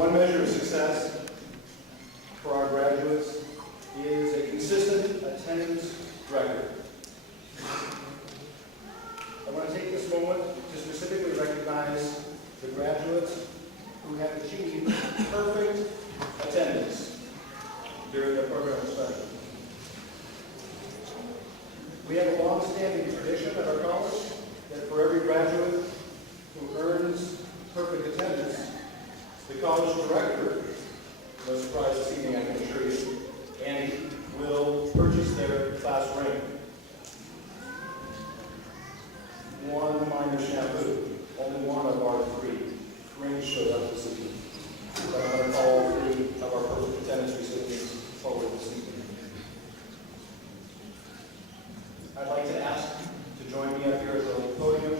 One measure of success for our graduates is a consistent attendance record. I want to take this moment to specifically recognize the graduates who have achieved perfect attendance during their program study. We have a long-standing tradition at our college that for every graduate who earns perfect attendance, the college director, no surprise this evening, I can assure you, Andy, will purchase their class ring. One minor snafu. Only one of our three rings showed up this evening. But I'm going to call all three of our perfect attendance recipients forward this evening. I'd like to ask to join me up here at the podium,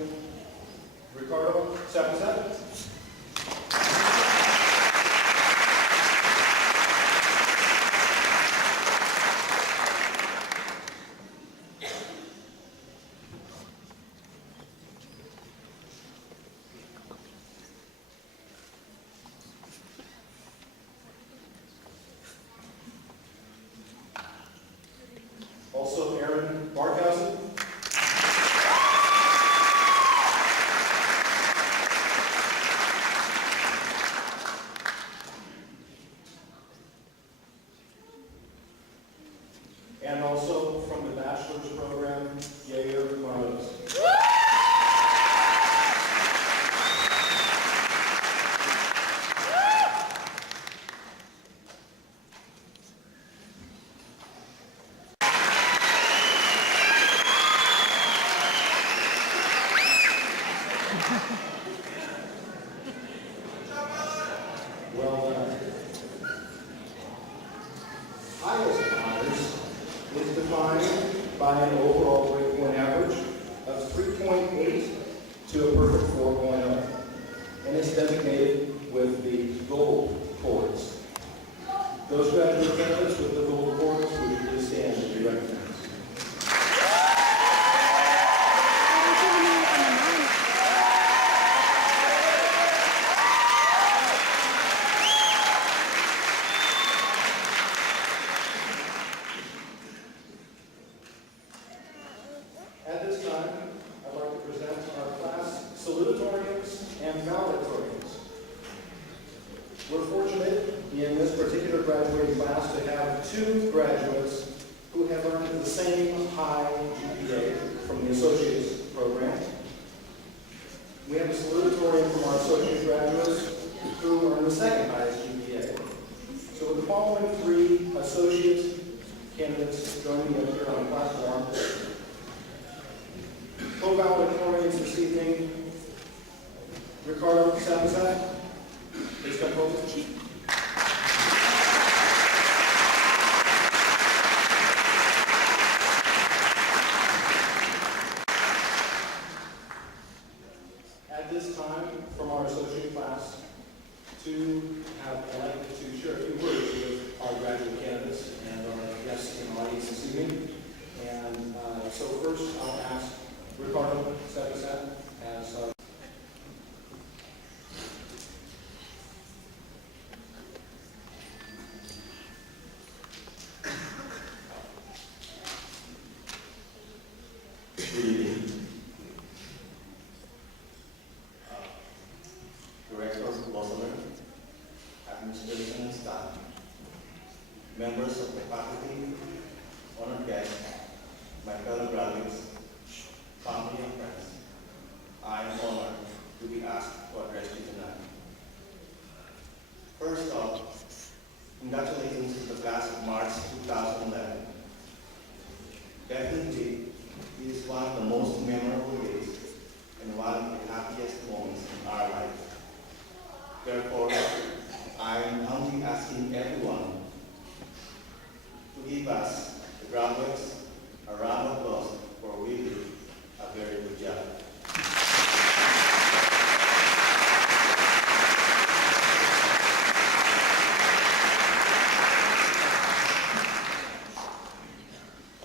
Ricardo Sapazet. Also, Aaron Barkhausen. And also from the bachelor's program, Yair Maros. Well done. Highest honors is defined by an overall grade point average of 3.8 to a perfect 4.0, and it's designated with the gold cords. Those graduate candidates with the gold cords, would you please stand and be recognized? At this time, I'd like to present our class salutatorians and valedictorians. We're fortunate in this particular graduating class to have two graduates who have earned the same high GPA from the associate's program. We have a salutatorian from our associate graduates who earned the second highest GPA. So with the following three associate candidates joining me up here on the platform, co-valedictorians this evening, Ricardo Sapazet, please come forward. At this time, from our associate class, to have elected to share a few words with our graduate candidates and our guests in the audience this evening. And so first, I'll ask Ricardo Sapazet as Good evening. Director Bosler, administration and staff, members of the faculty, honored guests, my fellow graduates, family and friends, I am honored to be asked to address you tonight. First off, congratulations to the class of March 2011. Definitely, it is one of the most memorable days and one of the happiest moments in our life. Therefore, I am humbly asking everyone to give us, the graduates, a round of applause for really a very good job.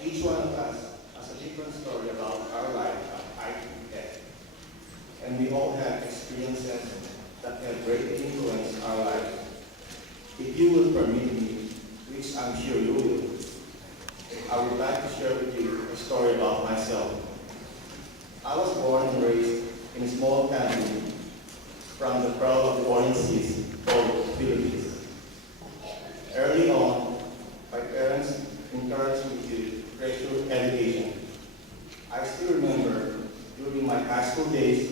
Each one of us has a different story about our life at ITF, and we all have experiences that have greatly influenced our lives If you will permit me, which I'm sure you will, I would like to share with you a story about myself. I was born and raised in a small country from the pearl of foreign seas called Philippines. Early on, my parents encouraged me to pursue education. I still remember during my high school days,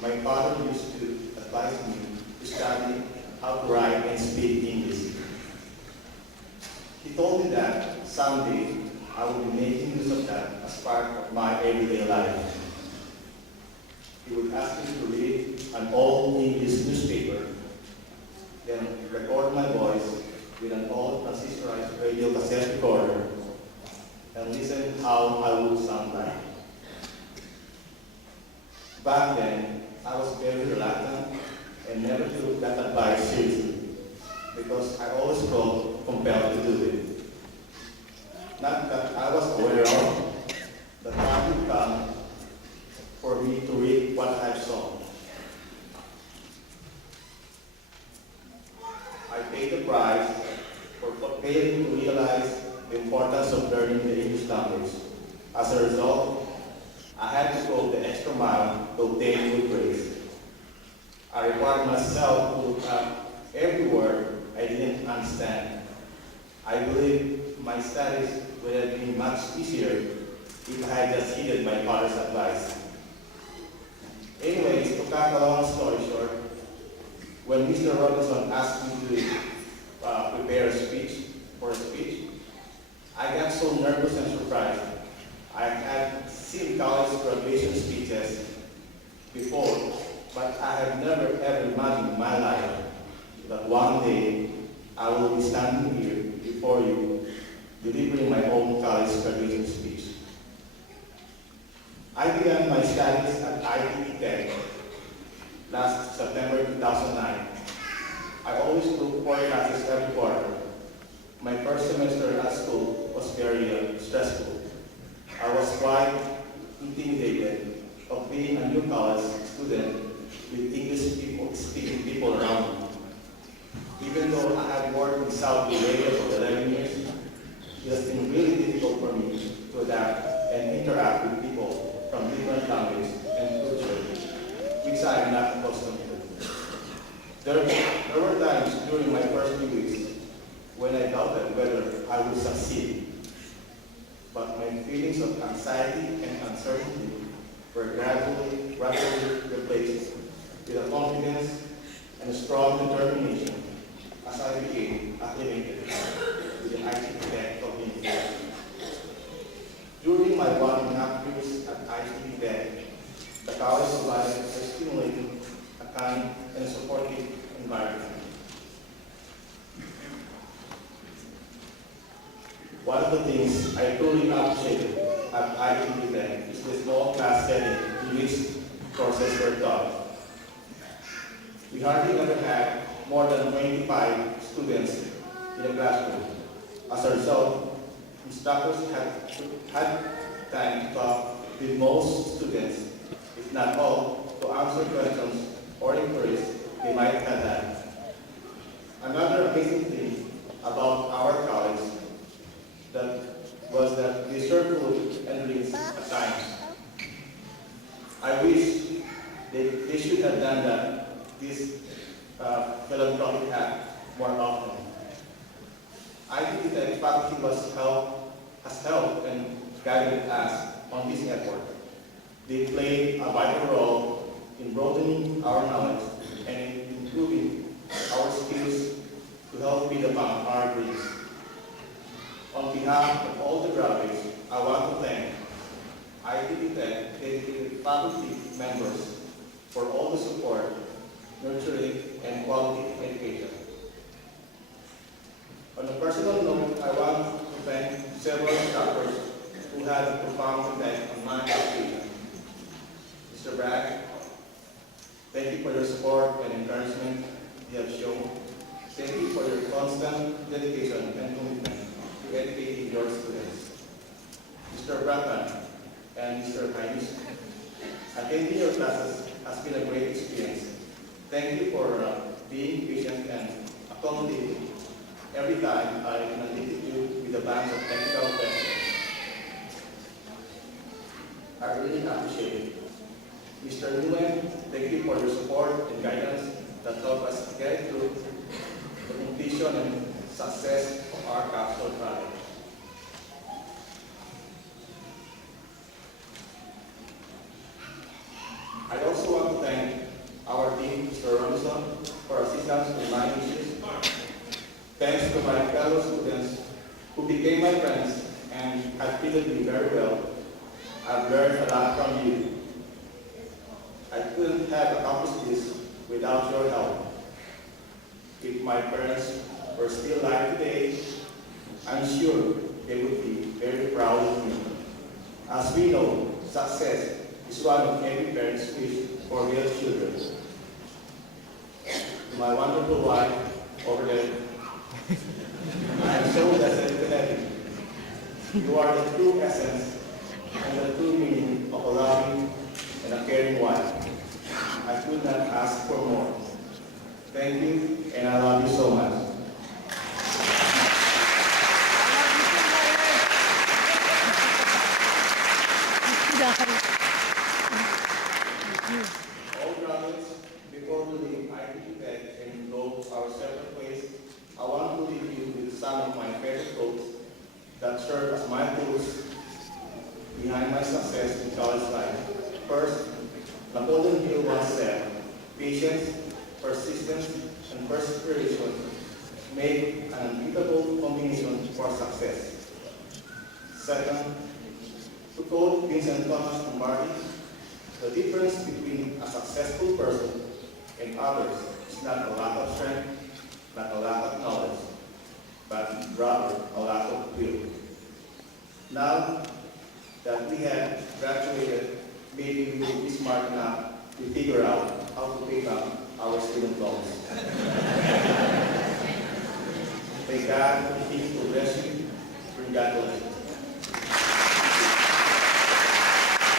my father used to advise me to study how to write and speak English. He told me that someday I will be making use of that as part of my everyday life. He would ask me to read an old English newspaper, then record my voice with an old transistorized radio cassette recorder, and listen how I would sound like. Back then, I was very reluctant and never took that advice seriously because I always felt compelled to do it. Not that I was aware of, the time would come for me to read what I saw. I paid the price for failing to realize the importance of learning the English language. As a result, I had to go the extra mile to obtain good grades. I required myself to look up every word I didn't understand. I believe my studies would have been much easier if I had just heeded my father's advice. Anyways, to cut a long story short, when Mr. Robinson asked me to prepare a speech, I got so nervous and surprised. I had seen college graduation speeches before, but I had never ever imagined in my life that one day I will be standing here before you, delivering my own college graduation speech. I began my studies at ITT Tech last September 2009. I always took 4 classes every quarter. My first semester at school was very stressful. I was quite intimidated of being a new college student with English-speaking people around me. Even though I had worked in Saudi Arabia for 11 years, it has been really difficult for me to adapt and interact with people from different languages and cultures, which I am not accustomed to. There were times during my first few weeks when I doubted whether I would succeed, but my feelings of anxiety and uncertainty were gradually replaced with a confidence and a strong determination as I became acclimated to the ITT Tech community. During my 1.5 years at ITT Tech, the college life was stimulating, a kind and supportive environment. One of the things I truly appreciated at ITT Tech is the small class setting in which courses were taught. We hardly ever had more than 25 students in a classroom. As a result, instructors had time to talk with most students, if not all, to answer questions or inquiries they might have had. Another amazing thing about our college was that they served food and drinks at times. I wish they should have done this philanthropic act more often. ITT Tech faculty has helped and guided us on this effort. They played a vital role in broadening our knowledge and in improving our skills to help build upon our dreams. On behalf of all the graduates, I want to thank ITT Tech dedicated faculty members for all the support, nurturing, and quality education. On a personal note, I want to thank several instructors who had a profound effect on my education. Mr. Bragg, thank you for your support and encouragement you have shown. Thank you for your constant dedication and commitment to educating your students. Mr. Bratman and Mr. Hines, attending your classes has been a great experience. Thank you for being patient and accommodating every time I inundated you with a bunch of technical questions. I really appreciate it. Mr. Nguyen, thank you for your support and guidance that helped us get through the completion and success of our capsule project. I also want to thank our dean, Mr. Robinson, for assistance in my issues. Thanks to my fellow students who became my friends and have treated me very well. I've learned a lot from you. I couldn't have accomplished this without your help. If my parents were still alive today, I'm sure they would be very proud of me. As we know, success is one of every parent's wish for their children. To my wonderful wife over there, I am so blessed to have you. You are the true essence and the true meaning of a loving and a caring wife. I could not ask for more. Thank you, and I love you so much. All graduates, before we leave ITG Tech and go our separate ways, I want to leave you with some of my favorite quotes that serve as my tools behind my success in college life. First, Napoleon Hill once said, patience, persistence, and perseverance make an unbeatable combination for success. Second, to quote Vincent Thomas Lombardi, the difference between a successful person and others is not a lack of strength, not a lack of knowledge, but rather a lack of will. Now that we have graduated, maybe we will be smart enough to figure out how to pay back our student loans. May God continue to bless you. Congratulations.